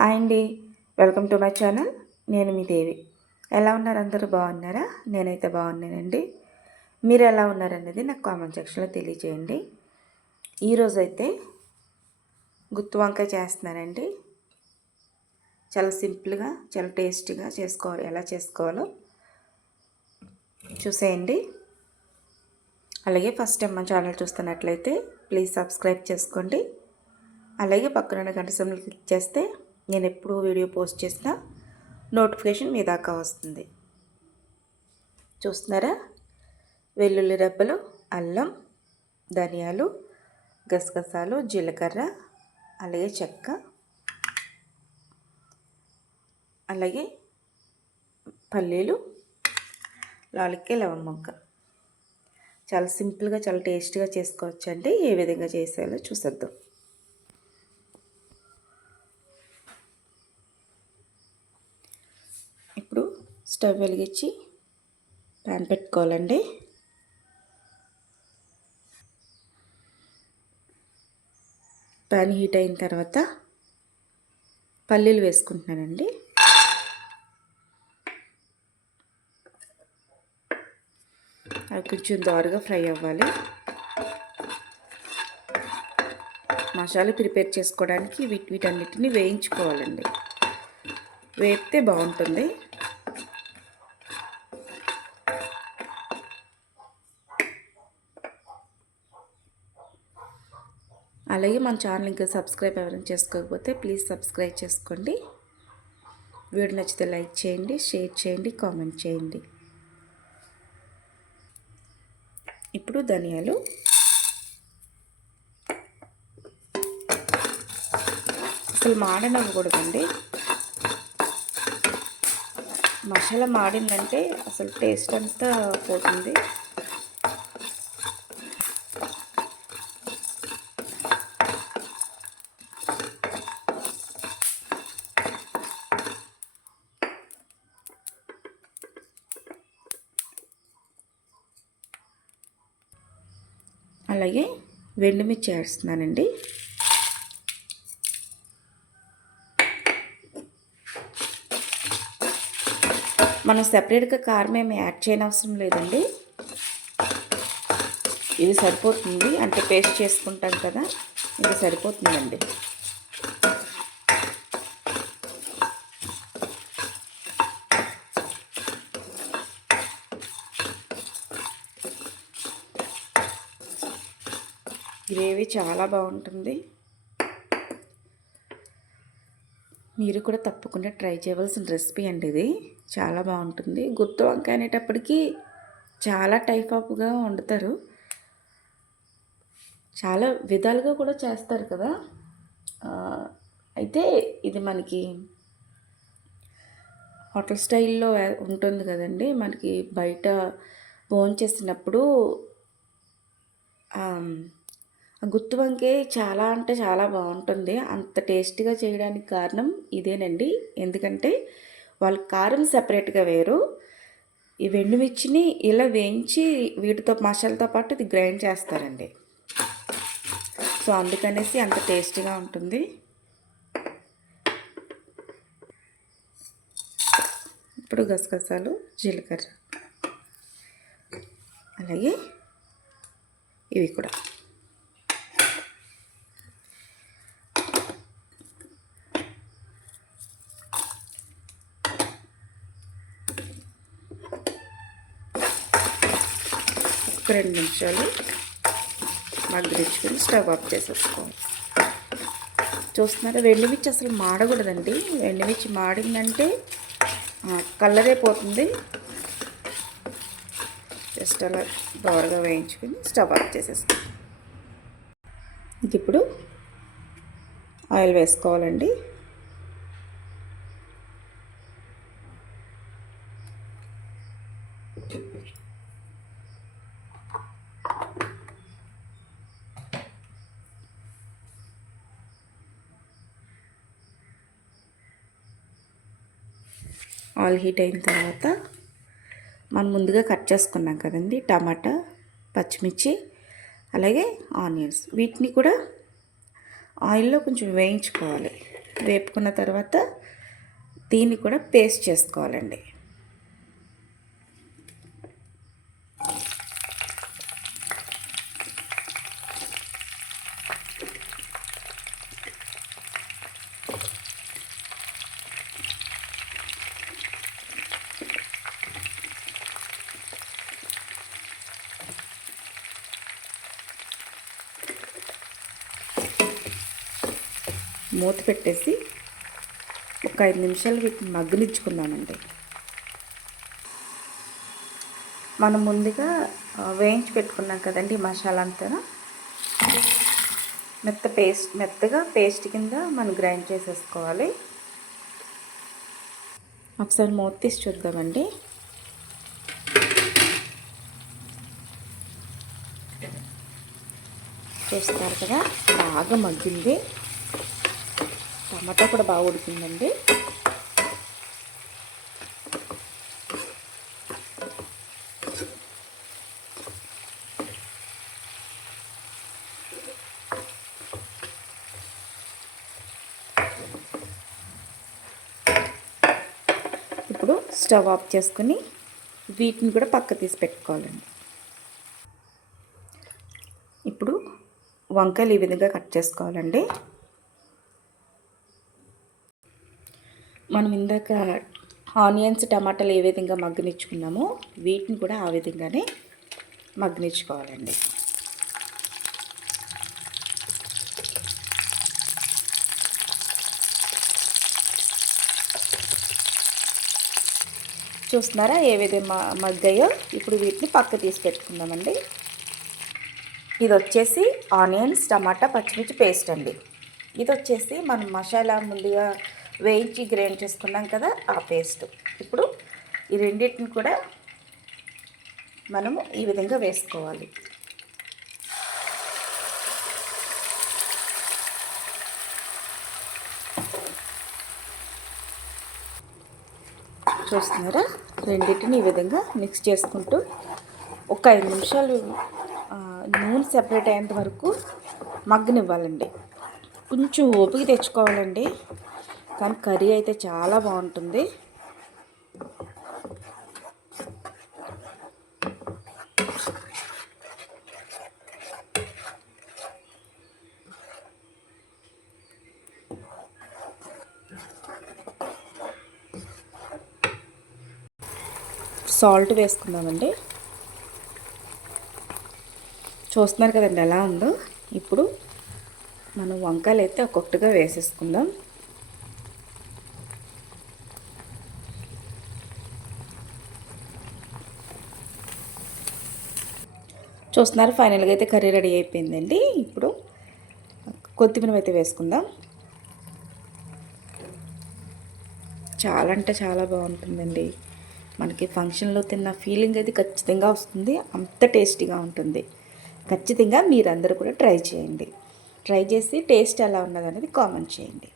Hi అండి. Welcome to my channel. నేను మీ దేవి. ఎలా ఉన్నారు అందరూ? బాగున్నారా? నేనైతే బాగున్నానండి. మీరు ఎలా ఉన్నారనేది నాకు కామెంట్ సెక్షన్లో తెలియజేయండి. ఈరోజు అయితే వంకాయ చేస్తున్నానండి. చాలా సింపుల్గా చాలా టేస్టీగా చేసుకోవాలి. ఎలా చేసుకోవాలో చూసేయండి. అలాగే ఫస్ట్ టైం మన ఛానల్ చూస్తున్నట్లయితే ప్లీజ్ సబ్స్క్రైబ్ చేసుకోండి. అలాగే పక్కనున్న గంట సమయంలో క్లిక్ చేస్తే నేను ఎప్పుడు వీడియో పోస్ట్ చేసినా నోటిఫికేషన్ మీ దాకా వస్తుంది. చూస్తున్నారా? వెల్లుల్లి రెబ్బలు అల్లం ధనియాలు గసగసాలు జీలకర్ర అలాగే చెక్క అలాగే పల్లీలు లాలిక్కే లవం మొగ్గ చాలా సింపుల్గా చాలా టేస్ట్గా చేసుకోవచ్చండి. ఏ విధంగా చేసేయాలో చూసేద్దాం ఇప్పుడు స్టవ్ వెలిగించి ప్యాన్ పెట్టుకోవాలండి. ప్యాన్ హీట్ అయిన తర్వాత పల్లీలు వేసుకుంటున్నానండి. అవి కొంచెం దోరగా ఫ్రై అవ్వాలి. మసాలా ప్రిపేర్ చేసుకోవడానికి వీటి వీటన్నిటిని వేయించుకోవాలండి. వేస్తే బాగుంటుంది. అలాగే మన ఛానల్ ఇంకా సబ్స్క్రైబ్ ఎవరైనా చేసుకోకపోతే ప్లీజ్ సబ్స్క్రైబ్ చేసుకోండి. వీడియో నచ్చితే లైక్ చేయండి షేర్ చేయండి కామెంట్ చేయండి. ఇప్పుడు ధనియాలు. అసలు మాడనవ్వకూడదండి. మసాలా మాడిందంటే అసలు టేస్ట్ అంతా పోతుంది. అలాగే వెండిమిర్చి వేస్తున్నానండి మనం సెపరేట్గా కారం ఏమి యాడ్ చేయని అవసరం లేదండి. ఇది సరిపోతుంది. అంటే పేస్ట్ చేసుకుంటాం కదా ఇది సరిపోతుందండి. గ్రేవీ చాలా బాగుంటుంది. మీరు కూడా తప్పకుండా ట్రై చేయవలసిన రెసిపీ అండి ఇది. చాలా బాగుంటుంది. గుత్తి వంకాయ అనేటప్పటికీ చాలా టైప్ ఆఫ్గా వండుతారు. చాలా విధాలుగా కూడా చేస్తారు కదా. అయితే ఇది మనకి హోటల్ స్టైల్లో ఉంటుంది కదండి. మనకి బయట భోజనం చేసినప్పుడు గుత్తి వంకాయ చాలా అంటే చాలా బాగుంటుంది. అంత టేస్టీగా చేయడానికి కారణం ఇదేనండి. ఎందుకంటే వాళ్ళు కారం సపరేట్గా వేరు. ఈ వెండుమిర్చిని ఇలా వేయించి వీటితో మసాలాతో పాటు ఇది గ్రైండ్ చేస్తారండి. సో అందుకనేసి అంత టేస్టీగా ఉంటుంది. ఇప్పుడు గసగసాలు జీలకర్ర. అలాగే ఇవి కూడా. ఒక రెండు నిమిషాలు మగ్గించుకొని స్టవ్ ఆఫ్ చేసేసుకోవాలి. చూస్తున్నారా? వెండిమిర్చి అసలు మాడకూడదండి. వెండిమిర్చి మాడిందంటే కలరే పోతుంది. జస్ట్ అలా దోరగా వేయించుకొని స్టవ్ ఆఫ్ చేసేస్తాం ఇప్పుడు ఆయిల్ వేసుకోవాలండి. ఆల్ హీట్ అయిన తర్వాత మనం ముందుగా కట్ చేసుకున్నాం కదండి టమాటా పచ్చిమిర్చి అలాగే ఆనియన్స్. వీటిని కూడా ఆయిల్లో కొంచెం వేయించుకోవాలి. వేపుకున్న తర్వాత దీన్ని కూడా పేస్ట్ చేసుకోవాలండి. మూత పెట్టేసి ఒక ఐదు నిమిషాలు వీటిని మగ్గనిచ్చుకుందామండి. మనం ముందుగా వేయించి పెట్టుకున్నాం కదండి మసాలా అంతా మెత్త పేస్ట్ మెత్తగా పేస్ట్ కింద మనం గ్రైండ్ చేసేసుకోవాలి. ఒకసారి మూత తీసి చూద్దామండి. చూస్తారు కదా బాగా మగ్గింది. మటన్ కూడా బాగా ఉడికిందండి. ఇప్పుడు స్టవ్ ఆఫ్ చేసుకుని వీటిని కూడా పక్క తీసి పెట్టుకోవాలండి. ఇప్పుడు వంకాయలు ఈ విధంగా కట్ చేసుకోవాలండి. మనం ఇందాక ఆనియన్స్ టమాటాలు ఏ విధంగా మగ్గనిచ్చుకున్నామో వీటిని కూడా ఆ విధంగానే మగ్గనిచ్చుకోవాలండి. చూస్తున్నారా ఏ విధంగా మగ్గాయో? ఇప్పుడు వీటిని పక్క తీసి పెట్టుకుందామండి. ఇది వచ్చేసి ఆనియన్స్ టమాటా పచ్చిమిర్చి పేస్ట్ అండి. ఇది వచ్చేసి మనం మసాలా ముందుగా వేయించి గ్రైండ్ చేసుకున్నాం కదా ఆ పేస్ట్. ఇప్పుడు ఈ రెండింటిని కూడా మనము ఈ విధంగా వేసుకోవాలి. చూస్తున్నారా? రెండింటిని ఈ విధంగా మిక్స్ చేసుకుంటూ ఒక ఐదు నిమిషాలు నూనె సెపరేట్ అయ్యేంత వరకు మగ్గనివ్వాలండి. కొంచెం ఓపిక తెచ్చుకోవాలండి. కానీ కర్రీ అయితే చాలా బాగుంటుంది. సాల్ట్ వేసుకుందామండి. చూస్తున్నారు కదండి ఎలా ఉందో. ఇప్పుడు మనం వంకాయలు అయితే ఒక్కొక్కటిగా వేసేసుకుందాం. చూస్తున్నారు. ఫైనల్గా అయితే కర్రీ రెడీ అయిపోయిందండి. ఇప్పుడు కొత్తిమీర అయితే వేసుకుందాం. చాలా అంటే చాలా బాగుంటుందండి. మనకి ఫంక్షన్లో తిన్న ఫీలింగ్ అయితే ఖచ్చితంగా వస్తుంది. అంత టేస్టీగా ఉంటుంది. ఖచ్చితంగా మీరందరూ కూడా ట్రై చేయండి. ట్రై చేసి టేస్ట్ ఎలా ఉన్నది అనేది కామెంట్ చేయండి.